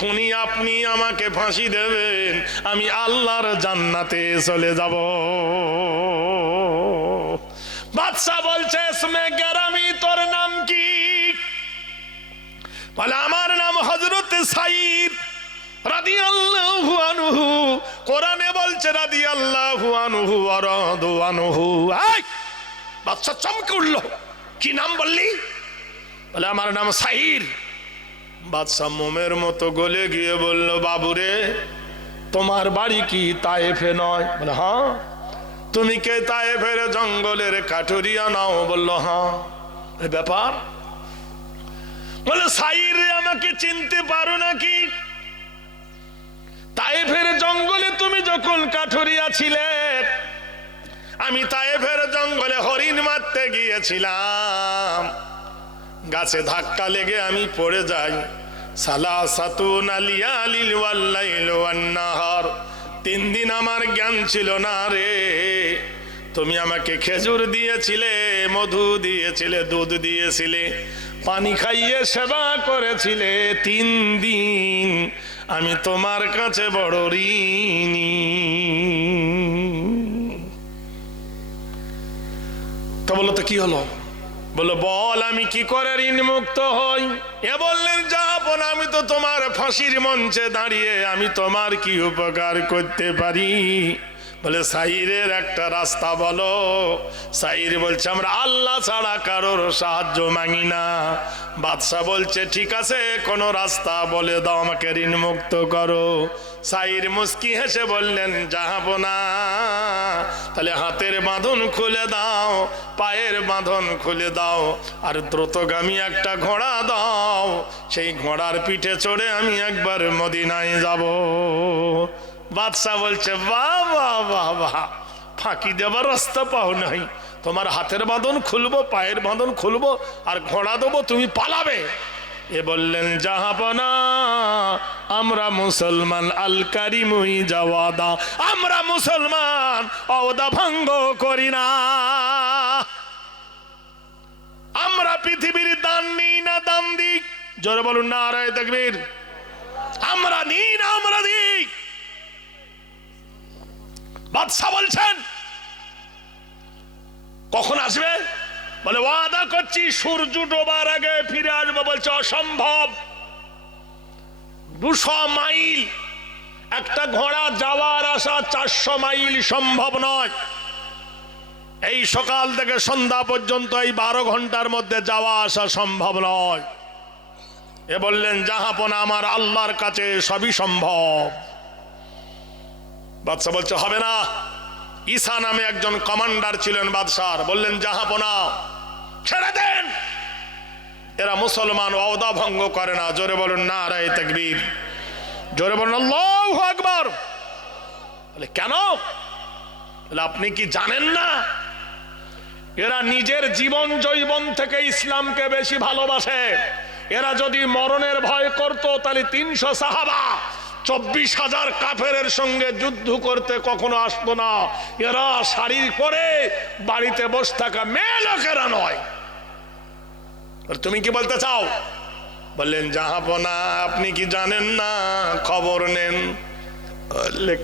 এক্ষুনি আপনি আমাকে ফাঁসি দেবেন। আমি আল্লাহর জান্নাতে চলে যাব। বাদশাহ বলছে, ইসমে গেরামি তোর নাম কি? বলে, আমার নাম হজরত সাইদ রাদিয়াল্লাহু আনহু। কোরআনে বলছে, রাদিয়াল্লাহু আনহু আর রাদু আনহু। এই, বাদশা চমকে উঠল। কি নাম বললি? বলে, আমার নাম সাহির বাদশা মোমের মতো গলে গিয়ে বলল, বাবুরে, তোমার বাড়ি কি তায়েফে নয়? বলে হ্যাঁ। তুমি কে তায়েফের জঙ্গলের কাঠুরিয়া নাও? বলল হ্যাঁ। ব্যাপার? বলে, সাইর, আমাকে চিনতে পারো নাকি? তাইফের জঙ্গলে তুমি যখন কাঠুরিয়া ছিলে, আমি তাইফের জঙ্গলে হরিণ মারতে গিয়েছিলাম। গাছে ধাক্কা লেগে আমি পড়ে যাই। সালা সাতুন আলিয়া আলিল ওয়াল্লাইল ওয়ান্নাহার তিন দিন আমার জ্ঞান ছিল না রে। তুমি আমাকে খেজুর দিয়েছিলে, মধু দিয়েছিলে, দুধ দিয়েছিলে, পানি খাইয়ে সেবা করেছিলে তিন দিন। আমি তোমার কাছে বড় ঋণী। তো বলো তো কি হলো? বলো, বল, আমি কি করে ঋণ মুক্ত হই? এ বললেন যাপন আমি তো তোমার ফাঁসির মঞ্চে দাঁড়িয়ে, আমি তোমার কি উপকার করতে পারি? বলে সাইরের একটা রাস্তা বলো। সাইর বলছে, আমরা আল্লাহ ছাড়া কারোর সাহায্য মাঙি না। বাদশাহ বলছে, ঠিক আছে, কোনো রাস্তা বলে দাও, আমাকে ঋণ মুক্ত করো। সাইর মুস্কি হেসে বললেন যাব না। তাহলে হাতের বাঁধন খুলে দাও, পায়ের বাঁধন খুলে দাও, আর দ্রুতগামী একটা ঘোড়া দাও। সেই ঘোড়ার পিঠে চড়ে আমি একবার মদিনায় যাব। বাদশাহ বলছে, বাহ বাহ বাহ বাহ। ফাঁকি দেবার রাস্তা পাও নাই। তোমার হাতের বাঁধন খুলবো, পায়ের বাঁধন খুলবো, আর ঘোড়া দেবো, তুমি পালাবে। এ বললেন জাহাপনা আমরা মুসলমান, আল কারিমুই জাওয়াদা। আমরা মুসলমান, অওদা ভঙ্গ করি না। আমরা পৃথিবীর দান নিই না, দান দিক। জোরে বলুন না দেখবীর আমরা নিই না, আমরা দিক বাদশাহ বলছেন, কখন আসবে? বলে, ওয়াদা করছি, সূর্য ডোবার আগে ফিরে আসব। বলছে, অসম্ভব। দুশো মাইল, একটা ঘোড়া যাওয়ার আসা চারশো মাইল সম্ভব নয়। এই সকাল থেকে সন্ধ্যা পর্যন্ত এই বারো ঘণ্টার মধ্যে যাওয়া আসা সম্ভব নয়। এ বললেন, জাহাপনা আমার আল্লাহর কাছে সবই সম্ভব। বাদশাহ বলছে, হবে না। ঈসা নামে একজন কমান্ডার ছিলেন বাদশাহ বললেন জাহাপনা ছেড়ে দেন। এরা মুসলমান অদা ভঙ্গ করে না। জোরে বলুন না রায় তকবীর। জোরে বলুন, আল্লাহু আকবার। কেন? আপনি কি জানেন না? এরা নিজের জীবন জৈবন থেকে ইসলামকে বেশি ভালোবাসে। এরা যদি মরণের ভয় করত, তাহলে তিনশো সাহাবা চব্বিশ হাজার কাফের সঙ্গে যুদ্ধ করতে কখনো আসতো না। এরা শাড়ি পরে বাড়িতে বসে থাকা মেয়ে লোকেরা নয়। তুমি কি বলতে চাও? বললেন জাহাপনা, আপনি কি জানেন না? খবর নেন।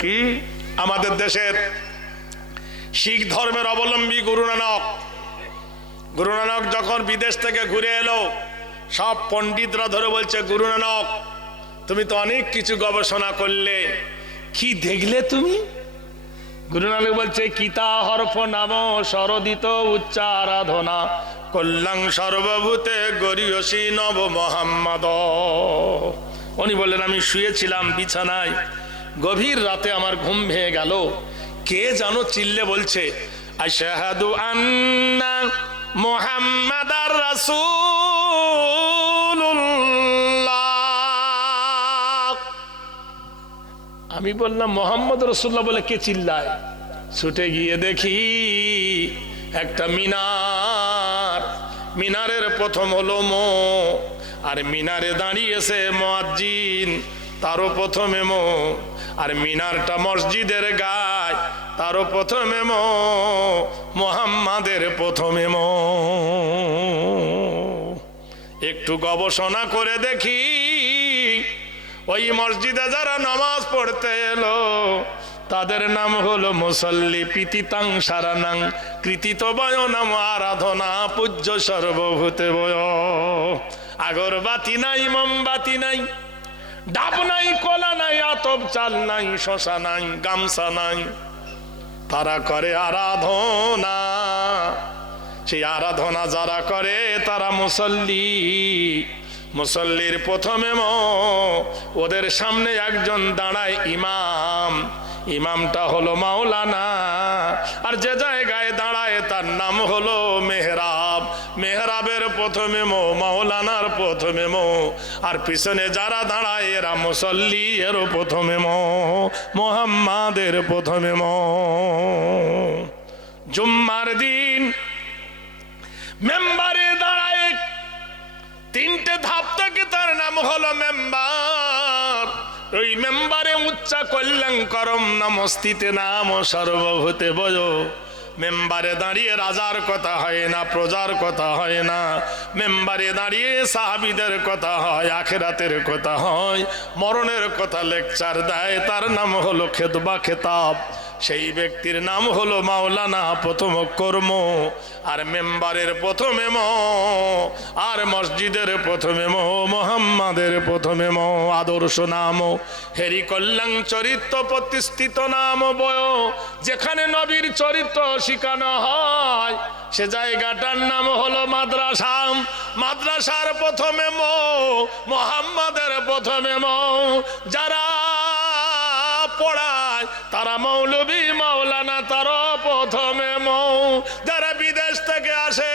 কি? আমাদের দেশের শিখ ধর্মের অবলম্বী গুরু নানক। গুরু নানক যখন বিদেশ থেকে ঘুরে এলো, সব পণ্ডিতরা ধরে বলছে, গুরু নানক তুমি তো অনেক কিছু গবেষণা করলে। কি দেখলে তুমি? গুরু নানক বলছে কিতা হরফ নাম সরদিত উচ্চারাধনা কল্যাণ সর্বভূতে গরিয়সী নব মোহাম্মদ। উনি বললেন, আমি শুয়েছিলাম বিছানায়। গভীর রাতে আমার ঘুম ভেঙে গেল। কে জানো চিল্লে বলছে, আশাহাদু আন্না মোহাম্মদার রাসূলুল্লাহ আমি বললাম, মোহাম্মদ রসুল্লাহ বলে কে চিল্লায়? ছুটে গিয়ে দেখি একটা মিনার। মিনারের প্রথম হলো মো। আর মিনারে দাঁড়িয়েছে মোয়াজ্জিন, তারও প্রথমে মো। আর মিনারটা মসজিদের গায়, তারও প্রথমে মো। মোহাম্মাদের প্রথমে মো। একটু গবেষণা করে দেখি ওই মসজিদে যারা নামাজ পড়তে এলো, তাদের নাম হলো মুসল্লি পিতিতাং সারানাং, কৃতিত বয় নাম আরাধনা, পূজ্য সর্বভূতে বয়। আগরবাতি নাই, মোমবাতি নাই, ডাব নাই, কলা নাই, আতপ চাল নাই, শশা নাই, গামছা নাই। তারা করে আরাধনা। সেই আরাধনা যারা করে, তারা মুসল্লি। মুসল্লির প্রথমে ম, ওদের সামনে একজন দাঁড়ায় ইমাম। ইমামটা হলো মাওলানা। আর যে জায়গায় দাঁড়ায় তার নাম হলো মেহরাব। মেহরাবের প্রথমে মো, মাওলানার প্রথমে মো। আর পিছনে যারা দাঁড়ায় এরা মুসল্লি এরও প্রথমে মো, মোহাম্মাদের প্রথমে মো। জুম্মার দিন মেম্বারে দাঁড়ায় তিনটে ধাপ থেকে তার নাম হলো মেম্বার। ওই মেম্বারে উচ্চা কল্যাণ করম নমস্তিতে নাম সর্বভূতে বয়। মেম্বারে দাঁড়িয়ে রাজার কথা হয় না, প্রজার কথা হয় না। মেম্বারে দাঁড়িয়ে সাহাবিদের কথা হয়, আখেরাতের কথা হয়। মরণের কথা লেকচার দেয়, তার নাম হলো খেতবা খেতাব। সেই ব্যক্তির নাম হলো মাওলানা প্রথম কর্ম, আর মেম্বারের প্রথমে ম, আর মসজিদের প্রথমে ম, মোহাম্মদের প্রথমে ম, আদর্শ নাম, হেরি কল্যাণ চরিত্র প্রতিষ্ঠিত নাম বয়, যেখানে নবীর চরিত্র শিখানো হয়। সে জায়গাটার নাম হলো মাদ্রাসা, মাদ্রাসার প্রথমে ম, মোহাম্মদের প্রথমে ম, যারা পড়ায় তারা মৌলবি মাওলানা, তার প্রথমে মৌ যারা বিদেশ থেকে আসে,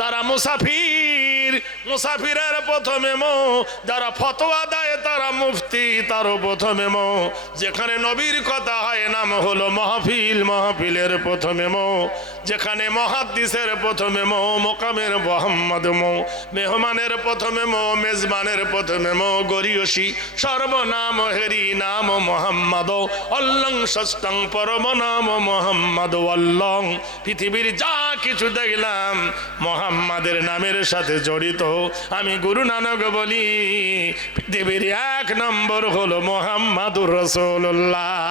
তারা মুসাফির, মুসাফিরের প্রথমে মৌ যারা ফতোয়া দেয়, তারা মুফতি, তারও প্রথমে মৌ যেখানে নবীর কথা নাম হলো মাহফিল, মাহফিলের প্রথমে মৌ, যেখানে মহাদ্দিসের প্রথমে মৌ, মোকামের মোহাম্মদ মৌ, মেহমানের প্রথমে মৌ, মেজবানের প্রথমে মৌ, গরিয়সী সর্বনাম হেরি নাম মোহাম্মদ, অল্লং ষষ্ঠং পরম নাম মোহাম্মদ, অল্লং। পৃথিবীর যা কিছু দেখলাম মোহাম্মদের নামের সাথে জড়িত। আমি গুরু নানক বলি, পৃথিবীর এক নম্বর হলো মোহাম্মদুর রসুল্লাহ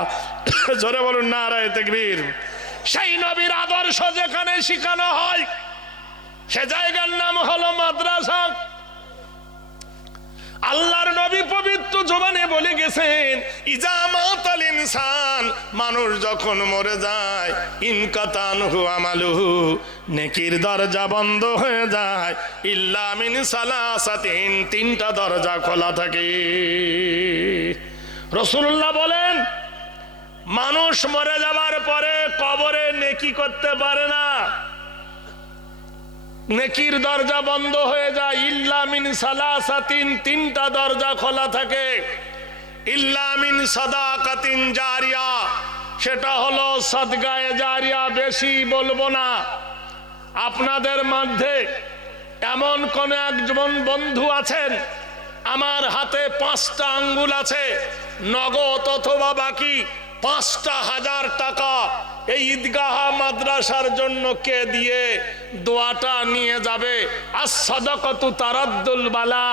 জোরে বলুন না রায় তেকবীর। সেই নবীর আদর্শ যেখানে শিখানো হয়, সে জায়গার নাম হলো মাদ্রাসা। আল্লাহর নবী পবিত্র জবানে বলে গেছেন ইজামাতাল ইনসান, মানুষ যখন মরে যায় ইনকাতানহু আমালুহু, নেকির দরজা বন্ধ হয়ে যায়, ইল্লা মিন সালাসাতিন, তিনটা দরজা খোলা থাকে। রসুল্লাহ বলেন মানুষ মরে যাবার পরে কবরে নেকি করতে পারে না। নেকির দরজা বন্ধ হয়ে যায়। ইল্লামিন সালাসাতিন তিনটা দরজা খোলা থাকে। ইল্লামিন সাদাকাতিন জারিয়া। সেটা হলো সদগায়ে জারিয়া, বেশি বলব না। আপনাদের মধ্যে এমন কোন একজন বন্ধু আছেন, আমার হাতে পাঁচটা আঙ্গুল আছে, নগদ অথবা বাকি। পাঁচটা হাজার টাকা এই ঈদগাহ মাদ্রাসার জন্য কে দিয়ে দোয়াটা নিয়ে যাবে? আর সদকতু তারাদ্দুল বালা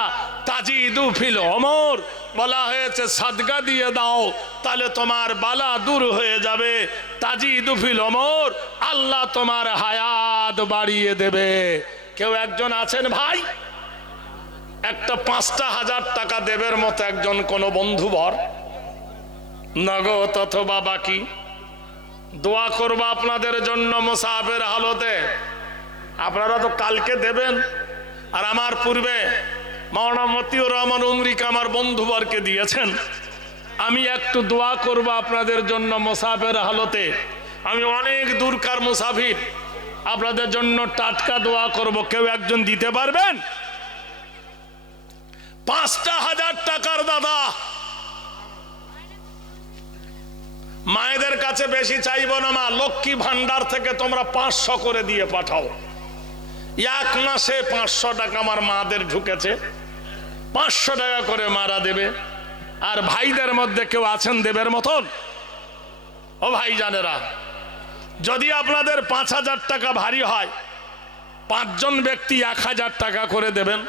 তাজিদু ফিল অমর বলা হয়েছে, সাদগা দিয়ে দাও, তাহলে তোমার বালা দূর হয়ে যাবে। তাজিদু ফিল অমর আল্লাহ তোমার হায়াত বাড়িয়ে দেবে। কেউ একজন আছেন ভাই? একটা পাঁচটা হাজার টাকা দেবের মতো একজন কোন বন্ধুবর নগদ অথবা বাকি দোয়া করব আপনাদের জন্য মোসাফের হালতে। আপনারা তো কালকে দেবেন, আর আমার পূর্বে মাওনা মতিউর রহমান উমরিকা আমার বন্ধুবরকে দিয়েছেন। আমি একটু দোয়া করব আপনাদের জন্য মোসাফের হালতে। আমি অনেক দূরকার মুসাফির, আপনাদের জন্য টাটকা দোয়া করব। কেউ একজন দিতে পারবেন? পাঁচটা হাজার টাকার দাদা মায়েদের কাছে বেশি চাইব না, মা। লক্ষ্মী ভান্ডার থেকে তোমরা পাঁচশো করে দিয়ে পাঠাও। এক মাসে পাঁচশো টাকা আমার মাদের ঢুকেছে। পাঁচশো টাকা করে মারা দেবে। আর ভাইদের মধ্যে কেউ আছেন দেবের মতন? ও ভাই জানেরা যদি আপনাদের পাঁচ হাজার টাকা ভারী হয়, পাঁচজন ব্যক্তি এক হাজার টাকা করে দেবেন।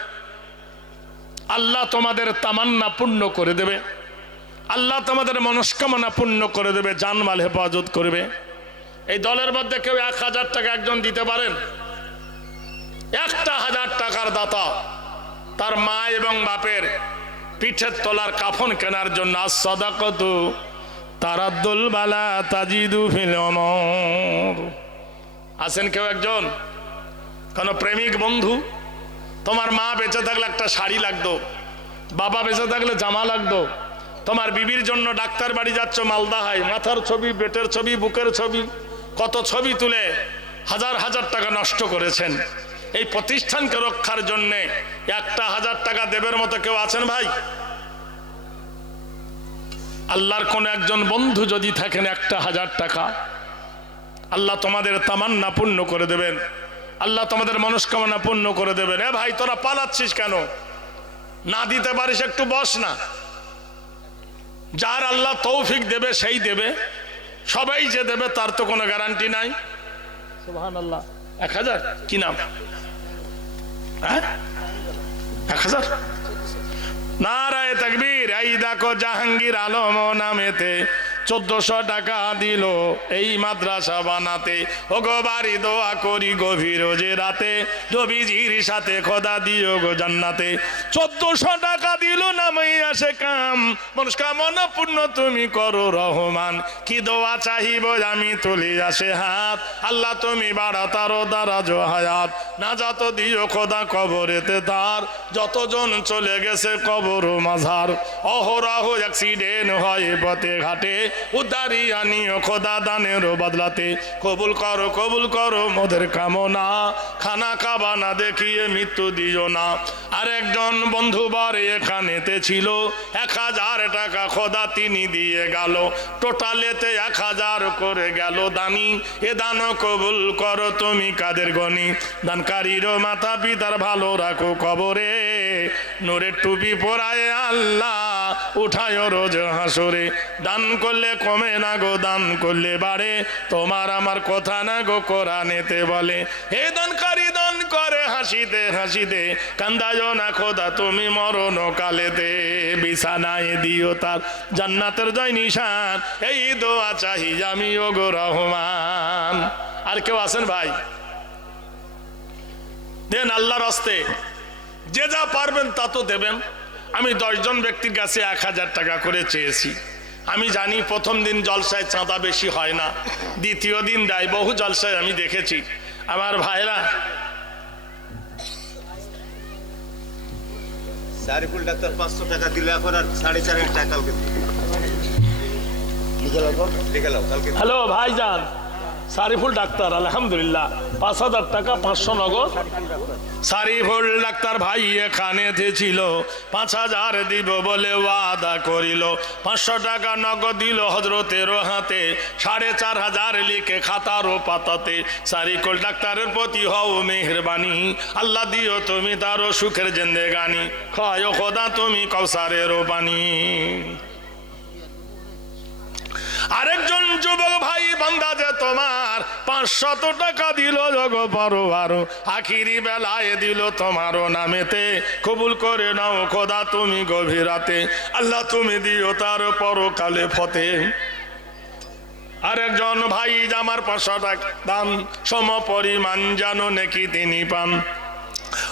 আল্লাহ তোমাদের তামান্না পূর্ণ করে দেবে। আল্লাহ তোমাদের মনস্কামনা পূর্ণ করে দেবে, জানমাল হেফাজত করবে। এই দলের মধ্যে কেউ এক হাজার টাকা একজন দিতে পারেন? একটা হাজার টাকার দাতা তার মা এবং বাপের পিঠের তলার কাফন কেনার জন্য সদাকত তারাদ্দুল বালা তাজিদু আছেন কেউ একজন? কোন প্রেমিক বন্ধু? তোমার মা বেঁচে থাকলে একটা শাড়ি লাগতো, বাবা বেঁচে থাকলে জামা লাগতো তোমার বিবির জন্য ডাক্তার বাড়ি যাচ্ছ মালদাহায় মাথার ছবি বেটের ছবি, বুকের ছবি, কত ছবি তুলে হাজার হাজার টাকা নষ্ট করেছেন। এই প্রতিষ্ঠানকে রক্ষার জন্যে একটা হাজার টাকা দেবের মতো কেউ আছেন ভাই? আল্লাহর কোন একজন বন্ধু যদি থাকেন একটা হাজার টাকা, আল্লাহ তোমাদের তামান্না পূর্ণ করে দেবেন। আল্লাহ তোমাদের মনস্কামনা পূর্ণ করে দেবেন। এ ভাই, তোরা পালাচ্ছিস কেন? না দিতে পারিস, একটু বস না। যার আল্লাহ তৌফিক দেবে, সেই দেবে। সবাই যে দেবে, তার তো কোনো গ্যারান্টি নাই। এক হাজার? কি নাম? হ্যাঁ? এক হাজার? নারায় তাকবীর, এই দেখো জাহাঙ্গীর আলম নামেতে। চোদ্দশো টাকা দিল এই মাদ্রাসা বানাতে। ও গো বাড়ি দোয়া করি গভীর যে রাতে। নবীজির সাথে খোদা দিও গো জান্নাতে। চোদ্দশো টাকা দিল নামই আসে কাম। মনস্কামনা পূর্ণ তুমি করো রহমান। কি দোয়া চাহিব আমি তুলি আসে হাত। আল্লাহ তুমি বাড়া তারো দ্বারা হায়াত। না যত দিও খোদা কবরেতে তার যতজন চলে গেছে কবর মাঝার। অহরাহ অ্যাক্সিডেন্ট হয় পথে ঘাটে। উদ্ধারি আনিও খোদা দানের বদলাতে। কবুল করো কবুল করো মোদের কামনা। খানা খাবা না দেখিয়ে মৃত্যু দিও না। আরেকজন বন্ধু বারে এখানেতে ছিল। এক হাজার টাকা খোদা তিনি দিয়ে গেল। টোটালেতে এক হাজার করে গেল দানি। এ দান কবুল করো তুমি কাদের গনি। দানকারীরও মাতা পিতার ভালো রাখো কবরে। নোরের টুপি পরায় আল্লাহ উঠায় রোজ হাসরে। দান করলে কমে না গো, দান করলে বাড়ে। তোমার আমার কথা না গো, কোরআনেতে বলে। হে দানকারী, দান করে হাসিতে হাসিতে। কান্দায় না খোদা, তুমি মরণ কালেতে। বিছানায় দিও তার জান্নাতের জয় নিশান। এই দোয়া চাহি আমি, ও গো রহমান। আর কেউ আছেন ভাই? দেন আল্লাহর হস্তে। যে যা পারবেন তা তো দেবেন। আমি দশজন ব্যক্তির কাছে এক হাজার টাকা করে চেয়েছি। আমি জানি প্রথম দিন জলসায় চাঁদা বেশি হয় না। দ্বিতীয় দিন দেয় বহু জলসায় আমি দেখেছি। আমার ভাইরা হ্যালো ভাইজান। সারিফুল ডাক্তার, আলহামদুলিল্লাহ। পাঁচ হাজার টাকা, পাঁচশো নগদ। সারিফুল ডাক্তার ভাই এখানে ছিল, পাঁচ হাজার দিব বলে ওয়াদা করিল। পাঁচশো টাকা নগদ দিল হজরতের হাতে। সাড়ে চার হাজার লিখে খাতার ও পাতাতে। সারিফুল ডাক্তারের প্রতি হও মেহরবানি। আল্লাহ দিও তুমি তারও সুখের জেন্দেগানি। খায় খোদা তুমি কৌসারের পানি আরেকজন যুবক ভাই, বান্দা যে তোমার পাঁচশত টাকা দিল যোগ পারো আরও আখিরি বেলায় দিল তোমারও নামেতে। কবুল করে নাও খোদা তুমি গভীরাতে, আল্লাহ তুমি দিও তার পরকালে ফতে। আরেকজন ভাই জামার পাঁচশো টাকা দান সম পরিমাণ জানো নাকি তিনি পান।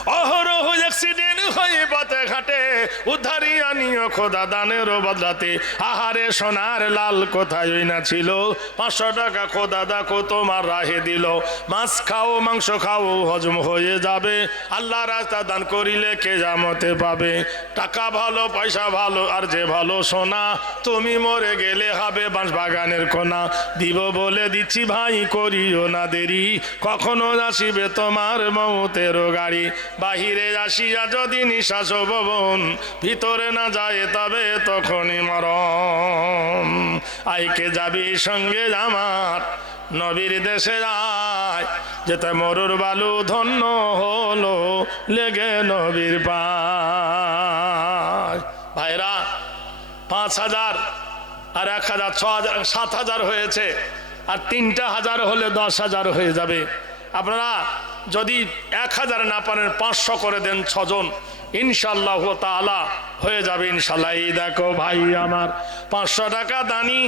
অহরহ অ্যাক্সিডেন্ট হয়ে পথে ঘাটে। উদ্ধারি আনিও খোদা দানের বদলাতে। আহারে সোনার লাল কোথায় না ছিল? পাঁচশো টাকা খোদা দেখো তোমার রাহে দিল। মাছ খাও, মাংস খাও, হজম হয়ে যাবে। আল্লাহ রাস্তা দান করিলে কে জামতে পাবে? টাকা ভালো, পয়সা ভালো, আর যে ভালো সোনা, তুমি মরে গেলে হবে বাঁশ বাগানের কোনা। দিব বলে দিচ্ছি ভাই, করিও না দেরি। কখনো আসিবে তোমার মৌতেরও গাড়ি। বাহিরে আসিয়া যদি নিঃশ্বাস ভবন, ভিতরে না যায় তবে তখনই মরম আইকে যাবি সঙ্গে আমার নবীর দেশে যায় যেতে মরুর বালু ধন্য হলো, লেগে নবীর পায়। ভাইরা, পাঁচ হাজার আর এক হাজার, ছ হাজার, সাত হাজার হয়েছে, আর তিনটা হাজার হলে দশ হাজার হয়ে যাবে। আপনারা যদি এক হাজার না পারেন, পাঁচশো করে দেন ছজন ইনশাল্লাহ তালা হয়ে যাবে ইনশাল্লাহ এই দেখো ভাই আমার, পাঁচশো টাকা দানি।